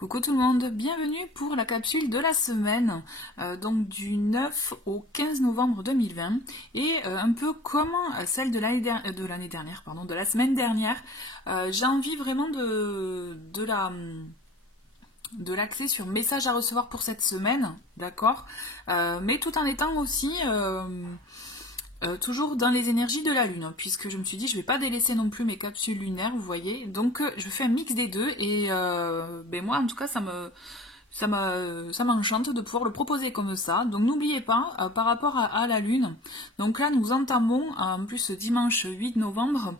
Coucou tout le monde, bienvenue pour la capsule de la semaine, donc du 9 au 15 novembre 2020, et un peu comme celle de l'année dernière, pardon, de la semaine dernière, j'ai envie vraiment de l'axer sur message à recevoir pour cette semaine, d'accord, mais tout en étant aussi toujours dans les énergies de la lune, hein, puisque je me suis dit je vais pas délaisser non plus mes capsules lunaires, vous voyez, donc je fais un mix des deux et ben moi en tout cas ça m'enchante de pouvoir le proposer comme ça. Donc n'oubliez pas par rapport à la lune, donc là nous entamons en plus dimanche 8 novembre,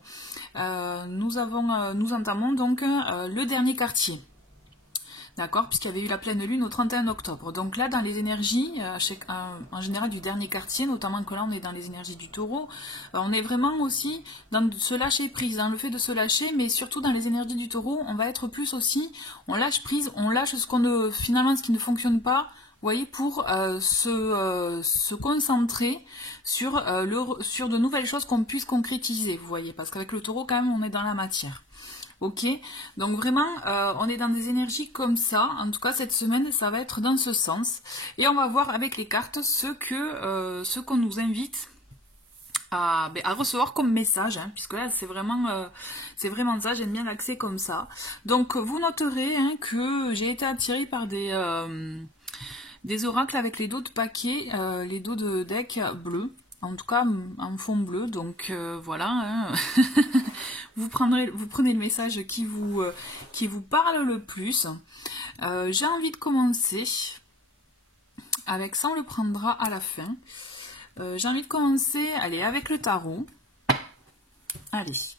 nous entamons donc le dernier quartier. D'accord, puisqu'il y avait eu la pleine lune au 31 octobre. Donc là, dans les énergies, en général du dernier quartier, notamment que là on est dans les énergies du taureau, on est vraiment aussi dans ce lâcher prise, hein, le fait de se lâcher, mais surtout dans les énergies du taureau, on va être plus aussi, on lâche prise, on lâche finalement ce qui ne fonctionne pas, vous voyez, pour se concentrer sur de nouvelles choses qu'on puisse concrétiser, vous voyez, parce qu'avec le taureau, quand même, on est dans la matière. Ok, donc vraiment, on est dans des énergies comme ça. En tout cas, cette semaine, ça va être dans ce sens. Et on va voir avec les cartes ce qu'on nous invite à recevoir comme message, hein, puisque là, c'est vraiment ça. J'aime bien l'accès comme ça. Donc, vous noterez que j'ai été attirée par des oracles avec les dos de paquet, les dos de deck bleus. En tout cas, en fond bleu. Donc, voilà. Hein. Vous prenez le message qui vous parle le plus. J'ai envie de commencer avec ça, on le prendra à la fin. J'ai envie de commencer, allez, avec le tarot. Allez,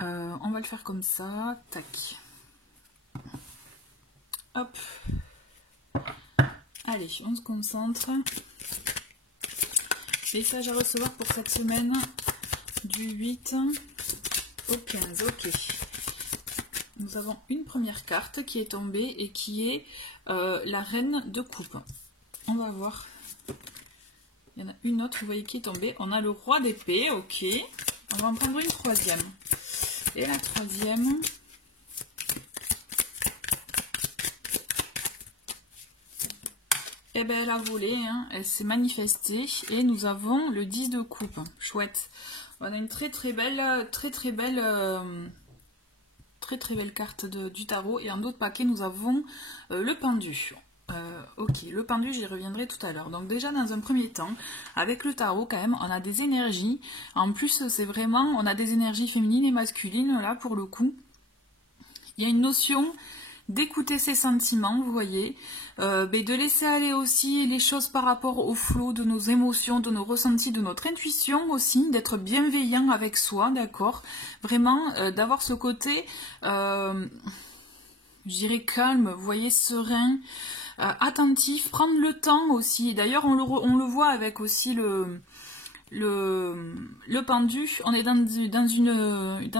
on va le faire comme ça, tac. Hop. Allez, on se concentre. Message à recevoir pour cette semaine du 8 au 15, ok. Nous avons une première carte qui est tombée et qui est la reine de coupe. On va voir. Il y en a une autre, vous voyez, qui est tombée. On a le roi d'épée, ok. On va en prendre une troisième. Et la troisième... Eh bien, elle a volé, hein. Elle s'est manifestée. Et nous avons le 10 de coupe. Chouette. On a une très belle carte du tarot. Et en d'autres paquets, nous avons le pendu. Ok, le pendu, j'y reviendrai tout à l'heure. Donc déjà, dans un premier temps, avec le tarot, quand même, on a des énergies. En plus, c'est vraiment, on a des énergies féminines et masculines, là, pour le coup. Il y a une notion d'écouter ses sentiments, vous voyez, de laisser aller aussi les choses par rapport au flot de nos émotions, de nos ressentis, de notre intuition aussi, d'être bienveillant avec soi, d'accord, vraiment d'avoir ce côté, je dirais calme, vous voyez, serein, attentif, prendre le temps aussi. D'ailleurs, on le voit avec aussi le pendu, on est dans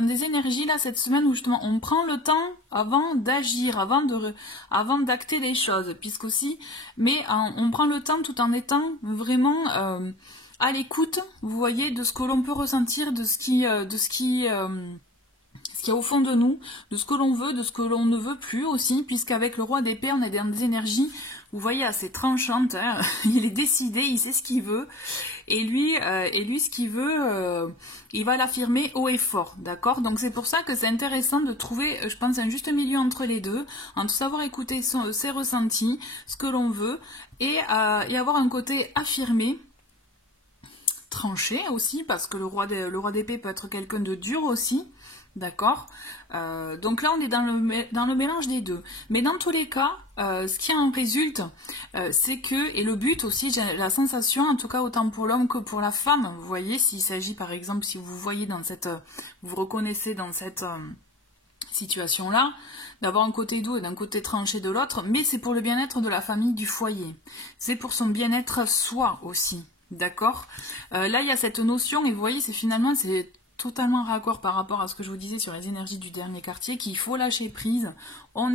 des énergies là cette semaine où justement on prend le temps avant d'agir, avant d'acter les choses, puisqu'aussi, mais on prend le temps tout en étant vraiment à l'écoute, vous voyez, de ce que l'on peut ressentir, de ce qu'il y a au fond de nous, de ce que l'on veut, de ce que l'on ne veut plus aussi, puisqu'avec le roi d'épée, on est dans des énergies, vous voyez, assez tranchantes, hein. Il est décidé, il sait ce qu'il veut, et lui ce qu'il veut, il va l'affirmer haut et fort, d'accord? Donc c'est pour ça que c'est intéressant de trouver, je pense, un juste milieu entre les deux, entre savoir écouter ses ressentis, ce que l'on veut, et avoir un côté affirmé, tranché aussi, parce que le roi d'épée peut être quelqu'un de dur aussi, d'accord, donc là on est dans le mélange des deux, mais dans tous les cas, ce qui en résulte, c'est que, et le but aussi, j'ai la sensation, en tout cas autant pour l'homme que pour la femme, vous voyez, s'il s'agit par exemple, si vous voyez vous vous reconnaissez dans cette situation là, d'avoir un côté doux et d'un côté tranché de l'autre, mais c'est pour le bien-être de la famille, du foyer, c'est pour son bien-être soi aussi, d'accord, là il y a cette notion, et vous voyez, c'est totalement raccord par rapport à ce que je vous disais sur les énergies du dernier quartier, qu'il faut lâcher prise, on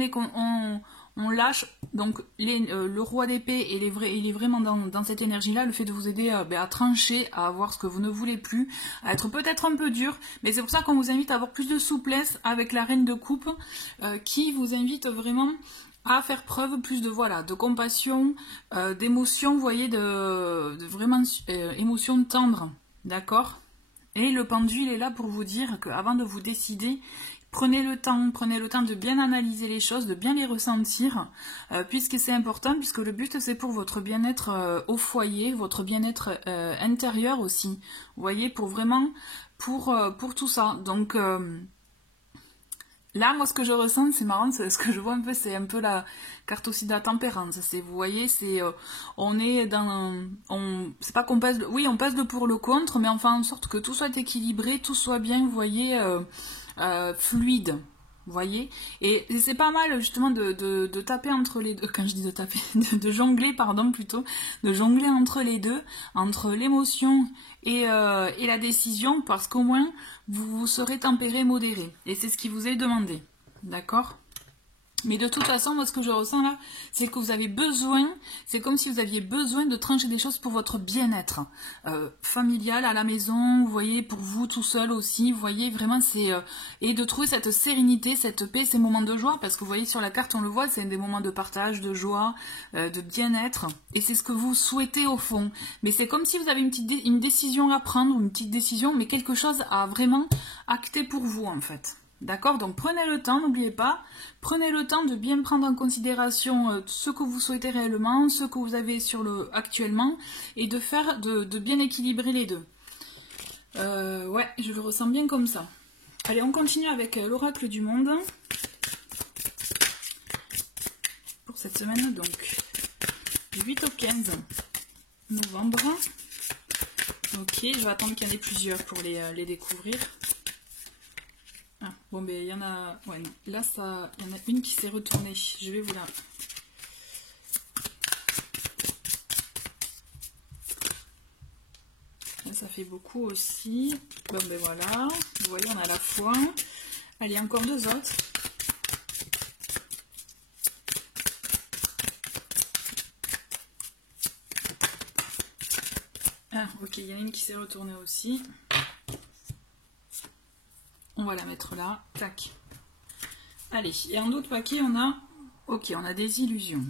on lâche. Donc le roi d'épée, il est vraiment dans cette énergie-là, le fait de vous aider à trancher, à avoir ce que vous ne voulez plus, à être peut-être un peu dur, mais c'est pour ça qu'on vous invite à avoir plus de souplesse avec la reine de coupe, qui vous invite vraiment à faire preuve plus de de compassion, d'émotion, vous voyez, de vraiment émotion tendre, d'accord? Et le pendu, il est là pour vous dire qu'avant de vous décider, prenez le temps de bien analyser les choses, de bien les ressentir, puisque c'est important, puisque le but c'est pour votre bien-être au foyer, votre bien-être intérieur aussi. Vous voyez, pour vraiment, pour tout ça. Donc là, moi, ce que je ressens, c'est marrant, ce que je vois un peu, c'est un peu la carte aussi de la tempérance. C'est, vous voyez, c'est, on est dans, c'est pas qu'on pèse, oui, on pèse le pour le contre, mais enfin en sorte que tout soit équilibré, tout soit bien, vous voyez, fluide. Vous voyez, et c'est pas mal justement de taper entre les deux, quand je dis de taper, de jongler, pardon, plutôt, de jongler entre les deux, entre l'émotion et la décision, parce qu'au moins, vous serez tempéré, modéré. Et c'est ce qui vous est demandé. D'accord ? Mais de toute façon, moi, ce que je ressens là, c'est que vous avez besoin, c'est comme si vous aviez besoin de trancher des choses pour votre bien-être familial, à la maison, vous voyez, pour vous tout seul aussi, vous voyez, vraiment, c'est... et de trouver cette sérénité, cette paix, ces moments de joie, parce que vous voyez, sur la carte, on le voit, c'est des moments de partage, de joie, de bien-être, et c'est ce que vous souhaitez au fond. Mais c'est comme si vous avez une décision à prendre, une petite décision, mais quelque chose à vraiment acter pour vous, en fait. D'accord? Donc prenez le temps, n'oubliez pas, prenez le temps de bien prendre en considération ce que vous souhaitez réellement, ce que vous avez actuellement, et de faire, de bien équilibrer les deux. Ouais, je le ressens bien comme ça. Allez, on continue avec l'oracle du monde. Pour cette semaine, donc, du 8 au 15 novembre. Ok, je vais attendre qu'il y en ait plusieurs pour les découvrir. Ah, bon, ben il y en a. Ouais, non. Là, il y en a une qui s'est retournée. Je vais vous la. Là, ça fait beaucoup aussi. Bon, ben voilà. Vous voyez, on a la foi. Allez, encore deux autres. Ah, ok, il y en a une qui s'est retournée aussi. On va la mettre là, tac. Allez, et en d'autres paquets, on a... Ok, on a des illusions.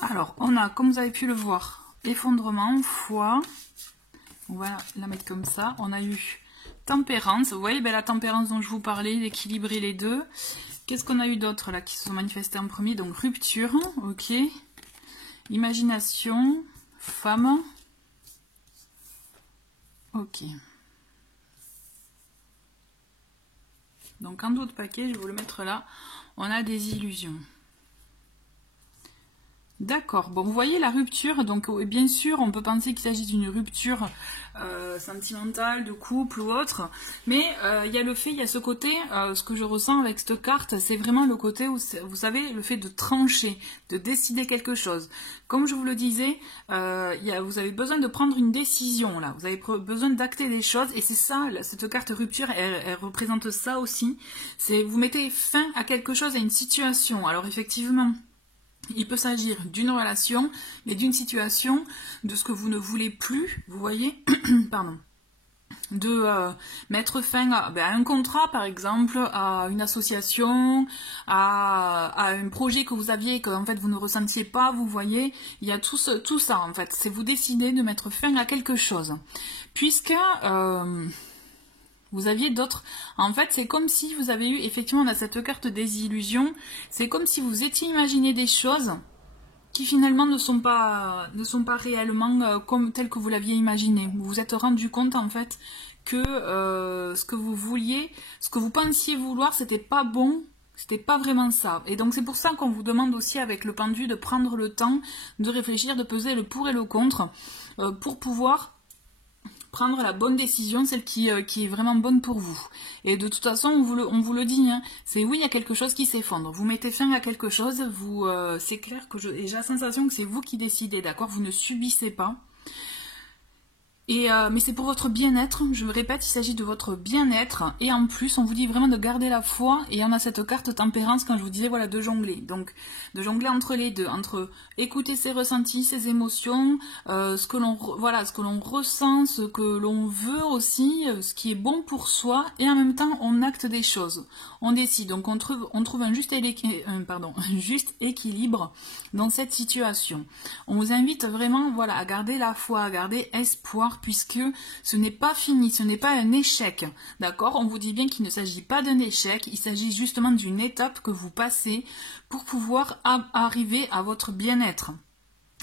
Alors, on a, comme vous avez pu le voir, effondrement, foi. On va la mettre comme ça. On a eu tempérance. Vous voyez, ben, la tempérance dont je vous parlais, d'équilibrer les deux. Qu'est-ce qu'on a eu d'autre là qui se sont manifestés en premier? Donc, rupture, ok. Imagination, femme. Ok. Donc en d'autres paquets, je vais vous le mettre là, on a des illusions. D'accord, bon vous voyez la rupture, donc bien sûr on peut penser qu'il s'agit d'une rupture sentimentale, de couple ou autre, mais il y a le fait, il y a ce côté, ce que je ressens avec cette carte, c'est vraiment le côté où, vous savez, le fait de trancher, de décider quelque chose. Comme je vous le disais, vous avez besoin de prendre une décision là, vous avez besoin d'acter des choses, et c'est ça, cette carte rupture, elle représente ça aussi, c'est vous mettez fin à quelque chose, à une situation. Alors effectivement, il peut s'agir d'une relation, mais d'une situation, de ce que vous ne voulez plus, vous voyez, pardon, de mettre fin à un contrat, par exemple, à une association, à un projet que vous aviez et que en fait vous ne ressentiez pas, vous voyez, il y a tout ça en fait, c'est vous décidez de mettre fin à quelque chose, puisque... vous aviez d'autres... En fait, c'est comme si vous avez eu... Effectivement, on a cette carte des illusions. C'est comme si vous étiez imaginé des choses qui finalement ne sont pas réellement comme telles que vous l'aviez imaginé. Vous vous êtes rendu compte, en fait, que ce que vous vouliez, ce que vous pensiez vouloir, c'était pas bon. C'était pas vraiment ça. Et donc, c'est pour ça qu'on vous demande aussi, avec le pendu, de prendre le temps de réfléchir, de peser le pour et le contre, pour pouvoir... prendre la bonne décision, celle qui est vraiment bonne pour vous. Et de toute façon, on vous le dit, hein, c'est oui, il y a quelque chose qui s'effondre. Vous mettez fin à quelque chose, c'est clair que j'ai la sensation que c'est vous qui décidez, d'accord? Vous ne subissez pas. Mais c'est pour votre bien-être, je me répète, il s'agit de votre bien-être. Et en plus, on vous dit vraiment de garder la foi. Et on a cette carte tempérance quand je vous disais, voilà, de jongler. Donc, de jongler entre les deux, entre écouter ses ressentis, ses émotions, ce que l'on ressent, ce que l'on veut aussi, ce qui est bon pour soi. Et en même temps, on acte des choses. On décide. Donc, on trouve un juste équilibre dans cette situation. On vous invite vraiment, voilà, à garder la foi, à garder espoir, puisque ce n'est pas fini, ce n'est pas un échec, d'accord? On vous dit bien qu'il ne s'agit pas d'un échec, il s'agit justement d'une étape que vous passez pour pouvoir arriver à votre bien-être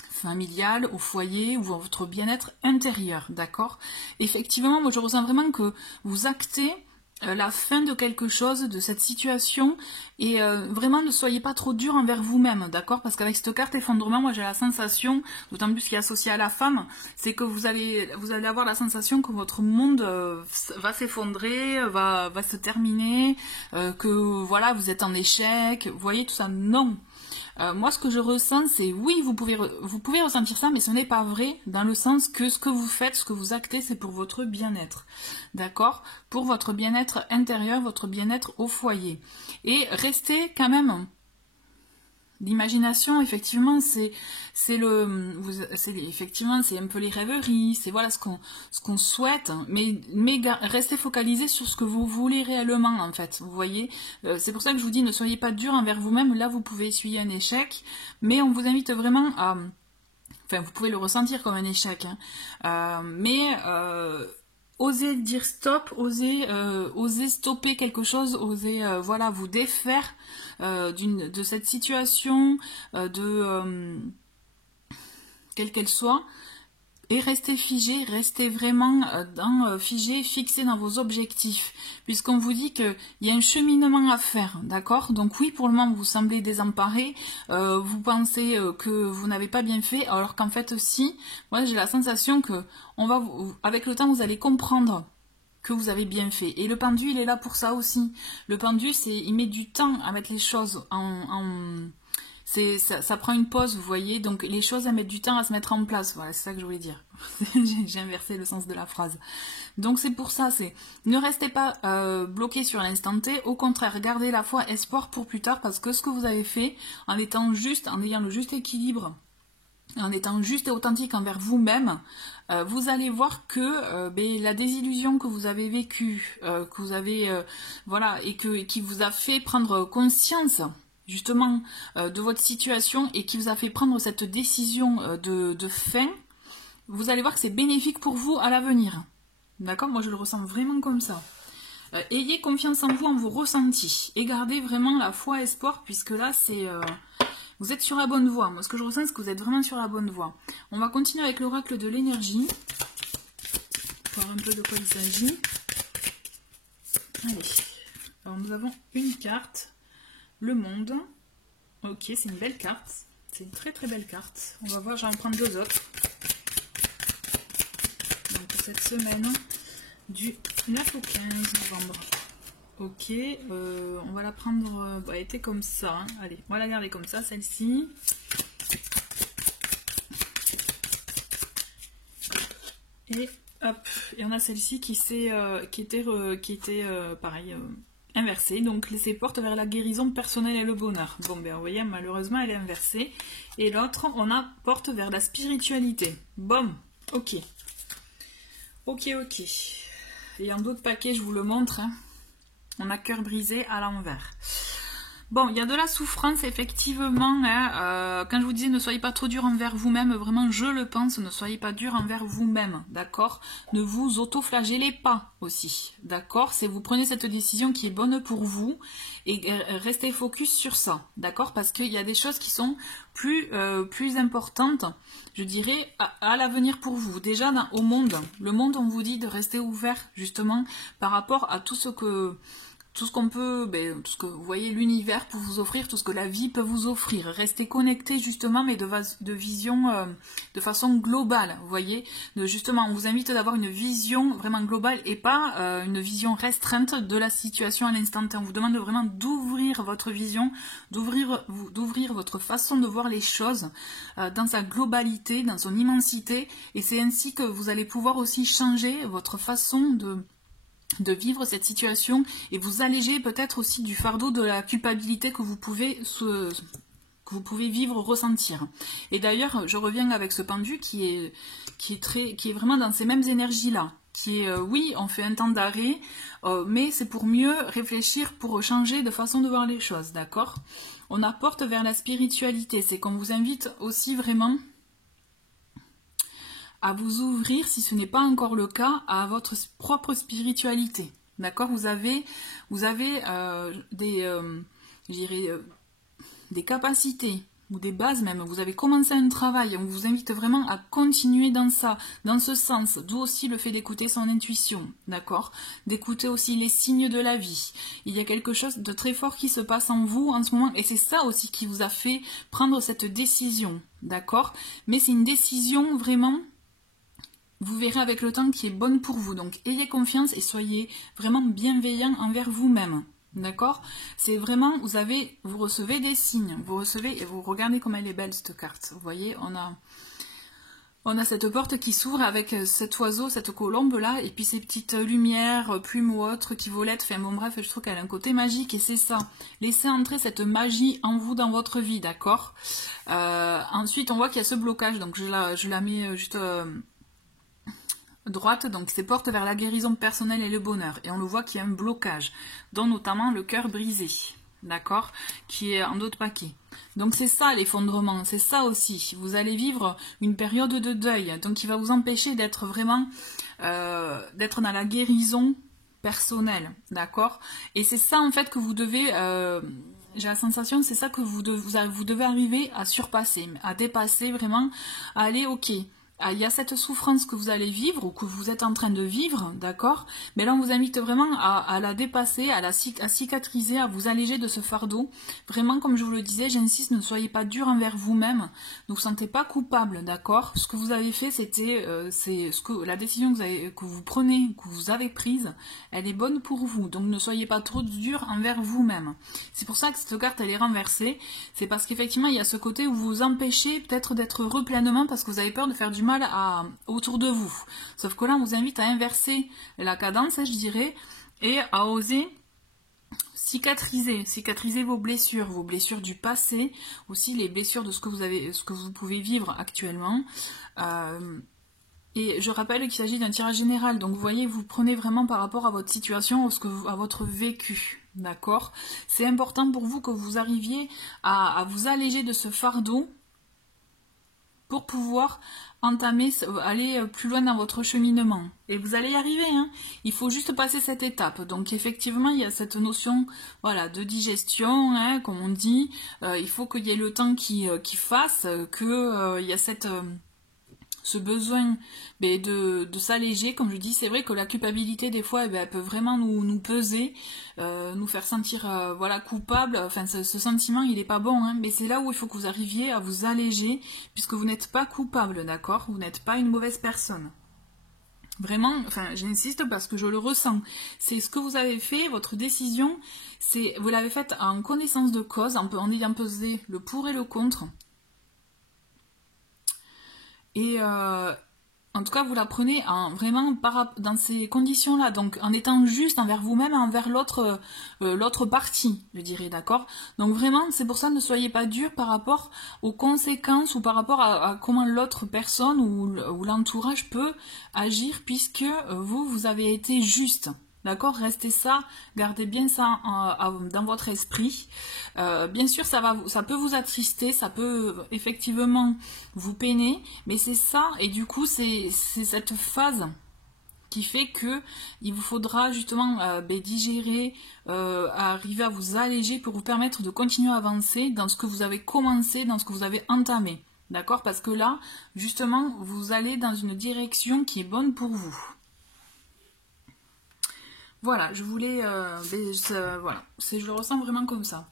familial, au foyer, ou votre bien-être intérieur, d'accord? Effectivement, moi je ressens vraiment que vous actez la fin de quelque chose, de cette situation, et vraiment ne soyez pas trop dur envers vous-même, d'accord? Parce qu'avec cette carte effondrement, moi j'ai la sensation, d'autant plus qui est associée à la femme, c'est que vous allez avoir la sensation que votre monde va s'effondrer, va se terminer, que voilà, vous êtes en échec, vous voyez tout ça, non. Moi, ce que je ressens, c'est oui, vous pouvez ressentir ça, mais ce n'est pas vrai, dans le sens que ce que vous faites, ce que vous actez, c'est pour votre bien-être. D'accord? Pour votre bien-être intérieur, votre bien-être au foyer. Et restez quand même. L'imagination, effectivement, effectivement, c'est un peu les rêveries, c'est voilà ce qu'on souhaite, mais restez focalisé sur ce que vous voulez réellement, en fait. Vous voyez, c'est pour ça que je vous dis, ne soyez pas dur envers vous-même. Là, vous pouvez essuyer un échec, mais on vous invite vraiment à, enfin, vous pouvez le ressentir comme un échec, hein, osez dire stop, osez stopper quelque chose, osez voilà, vous défaire de cette situation, quelle qu'elle soit, et restez figé, restez vraiment figé, fixé dans vos objectifs, puisqu'on vous dit qu'il y a un cheminement à faire, d'accord? Donc oui, pour le moment, vous semblez désemparé, vous pensez que vous n'avez pas bien fait, alors qu'en fait, si, moi j'ai la sensation que avec le temps, vous allez comprendre que vous avez bien fait. Et le pendu, il est là pour ça aussi. Le pendu, il met du temps à mettre les choses ça prend une pause, vous voyez, donc les choses, elles mettent du temps à se mettre en place. Voilà, c'est ça que je voulais dire. J'ai inversé le sens de la phrase. Donc c'est pour ça, ne restez pas bloqué sur l'instant T, au contraire, gardez la foi, espoir pour plus tard, parce que ce que vous avez fait, en étant juste, en ayant le juste équilibre, en étant juste et authentique envers vous-même, vous allez voir que la désillusion que vous avez vécue, que vous avez voilà, et qui vous a fait prendre conscience justement de votre situation et qui vous a fait prendre cette décision de fin, vous allez voir que c'est bénéfique pour vous à l'avenir. D'accord? Moi je le ressens vraiment comme ça. Ayez confiance en vous, en vos ressentis, et gardez vraiment la foi, espoir, puisque là vous êtes sur la bonne voie. Moi, ce que je ressens, c'est que vous êtes vraiment sur la bonne voie. On va continuer avec l'oracle de l'énergie. Voir un peu de quoi il s'agit. Allez. Alors, nous avons une carte. Le monde. Ok, c'est une belle carte. C'est une très très belle carte. On va voir, je vais en prendre deux autres. Donc, cette semaine du 9 au 15 novembre. Ok, on va la prendre, elle était comme ça, hein. Allez, on va la garder comme ça, celle-ci. Et hop, et on a celle-ci qui était pareil, inversée, donc laissez porte vers la guérison personnelle et le bonheur. Bon, ben vous voyez, malheureusement, elle est inversée. Et l'autre, on a porte vers la spiritualité. Bon, ok. Ok. Et en d'autres paquets, je vous le montre, hein. On a cœur brisé à l'envers. Bon, il y a de la souffrance, effectivement. Hein, quand je vous disais ne soyez pas trop dur envers vous-même, vraiment, je le pense, ne soyez pas dur envers vous-même, d'accord? Ne vous auto-flagellez pas aussi, d'accord? C'est vous prenez cette décision qui est bonne pour vous et restez focus sur ça, d'accord? Parce qu'il y a des choses qui sont plus importantes, je dirais, à l'avenir pour vous. Déjà, au monde, le monde, on vous dit de rester ouvert, justement, par rapport à tout ce que tout ce qu'on peut, tout ce que vous voyez l'univers peut vous offrir, tout ce que la vie peut vous offrir. Restez connecté justement, mais de vision, de façon globale, vous voyez. Justement, on vous invite d'avoir une vision vraiment globale et pas une vision restreinte de la situation à l'instant T. On vous demande vraiment d'ouvrir votre vision, d'ouvrir votre façon de voir les choses dans sa globalité, dans son immensité. Et c'est ainsi que vous allez pouvoir aussi changer votre façon de vivre cette situation et vous alléger peut-être aussi du fardeau de la culpabilité que vous pouvez vivre, ressentir. Et d'ailleurs, je reviens avec ce pendu qui est vraiment dans ces mêmes énergies-là. Qui est, oui, on fait un temps d'arrêt, mais c'est pour mieux réfléchir, pour changer de façon de voir les choses, d'accord? On apporte vers la spiritualité, c'est qu'on vous invite aussi vraiment à vous ouvrir, si ce n'est pas encore le cas, à votre propre spiritualité. D'accord? Vous avez des capacités ou des bases même. Vous avez commencé un travail. On vous invite vraiment à continuer dans ce sens. D'où aussi le fait d'écouter son intuition. D'accord? D'écouter aussi les signes de la vie. Il y a quelque chose de très fort qui se passe en vous en ce moment. Et c'est ça aussi qui vous a fait prendre cette décision. D'accord? Mais c'est une décision vraiment... Vous verrez avec le temps qui est bonne pour vous. Donc, ayez confiance et soyez vraiment bienveillant envers vous-même. D'accord? C'est vraiment, vous recevez des signes. Vous recevez, et vous regardez comme elle est belle cette carte. Vous voyez, on a cette porte qui s'ouvre avec cet oiseau, cette colombe là, et puis ces petites lumières, plumes ou autres qui volettent. Enfin bon bref, je trouve qu'elle a un côté magique et c'est ça. Laissez entrer cette magie en vous dans votre vie, d'accord? Ensuite, on voit qu'il y a ce blocage, donc je la mets juste... droite, donc c'est porte vers la guérison personnelle et le bonheur. Et on le voit qu'il y a un blocage, dont notamment le cœur brisé, d'accord, qui est en d'autres paquets. Donc c'est ça l'effondrement, c'est ça aussi. Vous allez vivre une période de deuil, donc qui va vous empêcher d'être vraiment, d'être dans la guérison personnelle, d'accord. Et c'est ça en fait que vous devez... j'ai la sensation, c'est ça que vous devez arriver à surpasser, à dépasser vraiment, à aller ok. Il y a cette souffrance que vous allez vivre ou que vous êtes en train de vivre, d'accord? Mais là, on vous invite vraiment à la dépasser, à cicatriser, à vous alléger de ce fardeau. Vraiment, comme je vous le disais, j'insiste, ne soyez pas dur envers vous-même. Ne vous sentez pas coupable, d'accord? Ce que vous avez fait, c'était, la décision que vous prenez, que vous avez prise, elle est bonne pour vous. Donc, ne soyez pas trop dur envers vous-même. C'est pour ça que cette carte, elle est renversée. C'est parce qu'effectivement, il y a ce côté où vous vous empêchez peut-être d'être heureux pleinement parce que vous avez peur de faire du mal autour de vous. Sauf que là, on vous invite à inverser la cadence, je dirais, et à oser cicatriser vos blessures du passé, aussi les blessures de ce que vous pouvez vivre actuellement. Et je rappelle qu'il s'agit d'un tirage général, donc vous voyez, vous prenez vraiment par rapport à votre situation, à votre vécu, d'accord? C'est important pour vous que vous arriviez à vous alléger de ce fardeau pour pouvoir aller plus loin dans votre cheminement. Et vous allez y arriver, hein. Il faut juste passer cette étape. Donc effectivement, il y a cette notion, voilà, de digestion, hein, comme on dit. Il faut qu'il y ait le temps qui fasse, il y a ce besoin de s'alléger, comme je dis. C'est vrai que la culpabilité des fois elle peut vraiment nous peser, nous faire sentir voilà, coupable. Enfin ce sentiment il est pas bon, hein, mais c'est là où il faut que vous arriviez à vous alléger, puisque vous n'êtes pas coupable, d'accord, vous n'êtes pas une mauvaise personne. Vraiment, enfin j'insiste parce que je le ressens. C'est ce que vous avez fait, votre décision, vous l'avez faite en connaissance de cause, en ayant pesé le pour et le contre. Et en tout cas, vous la prenez vraiment dans ces conditions-là, donc en étant juste envers vous-même et envers l'autre partie, je dirais, d'accord? Donc vraiment, c'est pour ça, ne soyez pas dur par rapport aux conséquences ou par rapport à comment l'autre personne ou l'entourage peut agir, puisque vous avez été juste. D'accord, restez ça, gardez bien ça dans votre esprit. Bien sûr, ça peut vous attrister, ça peut effectivement vous peiner, mais c'est ça, et du coup, c'est cette phase qui fait que il vous faudra justement digérer, arriver à vous alléger pour vous permettre de continuer à avancer dans ce que vous avez commencé, dans ce que vous avez entamé. D'accord, parce que là, justement, vous allez dans une direction qui est bonne pour vous. Voilà, je voulais... voilà, je le ressens vraiment comme ça.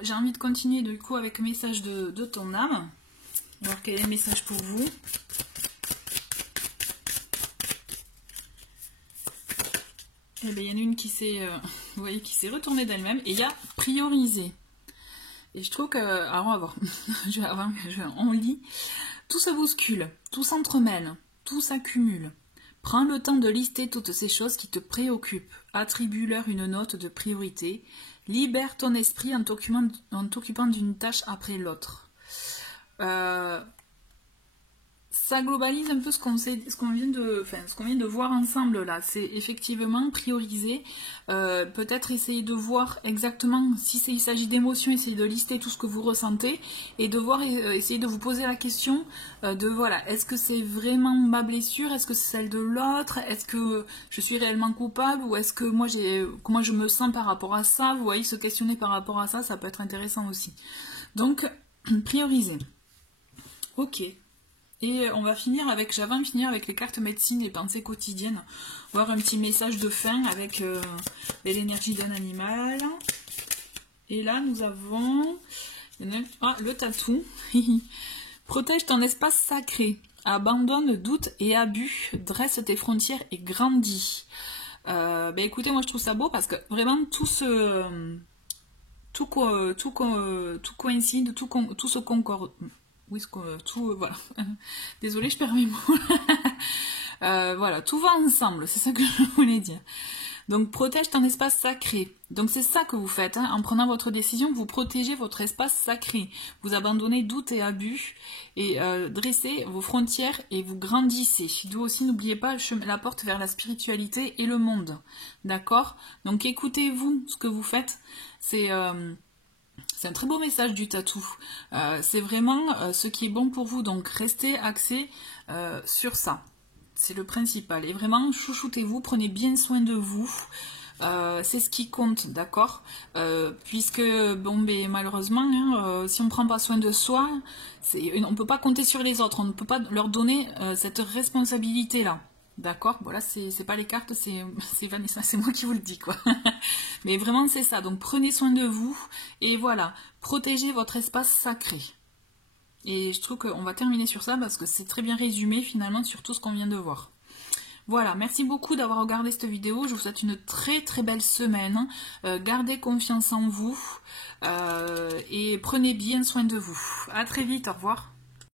J'ai envie de continuer du coup avec le message de ton âme. Alors, quel est le message pour vous? Eh bien, il y en a une qui s'est, vous voyez, qui s'est retournée d'elle-même, et il y a prioriser. Et je trouve que, alors on va voir, on lit, tout se bouscule, tout s'entremêle, tout s'accumule. Prends le temps de lister toutes ces choses qui te préoccupent, attribue-leur une note de priorité, libère ton esprit en t'occupant d'une tâche après l'autre. Ça globalise un peu ce qu'on vient de voir ensemble là. C'est effectivement prioriser, peut-être essayer de voir exactement si il s'agit d'émotions, essayer de lister tout ce que vous ressentez et de voir, essayer de vous poser la question de voilà, est-ce que c'est vraiment ma blessure, est-ce que c'est celle de l'autre, est-ce que je suis réellement coupable ou est-ce que comment je me sens par rapport à ça. Vous voyez, se questionner par rapport à ça, ça peut être intéressant aussi. Donc prioriser. Ok. Et on va finir avec, j'avais envie de finir avec les cartes médecine et pensées quotidiennes. Voir un petit message de fin avec l'énergie d'un animal. Et là, nous avons le tatou. Protège ton espace sacré. Abandonne doute et abus. Dresse tes frontières et grandis. Écoutez, moi je trouve ça beau parce que vraiment tout coïncide, tout se concorde. Oui, voilà. Désolée, je perds mes mots. Voilà, tout va ensemble, c'est ça que je voulais dire. Donc, protège ton espace sacré. Donc, c'est ça que vous faites. En prenant votre décision, vous protégez votre espace sacré. Vous abandonnez doute et abus et dressez vos frontières et vous grandissez. D'où aussi, n'oubliez pas la porte vers la spiritualité et le monde. D'accord? Donc, écoutez-vous ce que vous faites. C'est un très beau message du tatou. C'est vraiment ce qui est bon pour vous. Donc restez axé sur ça. C'est le principal. Et vraiment, chouchoutez-vous, prenez bien soin de vous. C'est ce qui compte, d'accord? Puisque, malheureusement, si on ne prend pas soin de soi, on ne peut pas compter sur les autres. On ne peut pas leur donner cette responsabilité-là. D'accord, bon là c'est pas les cartes, c'est Vanessa, c'est moi qui vous le dis quoi. Mais vraiment c'est ça, donc prenez soin de vous et voilà, protégez votre espace sacré. Et je trouve qu'on va terminer sur ça parce que c'est très bien résumé finalement sur tout ce qu'on vient de voir. Voilà, merci beaucoup d'avoir regardé cette vidéo, je vous souhaite une très très belle semaine, gardez confiance en vous et prenez bien soin de vous. À très vite, au revoir.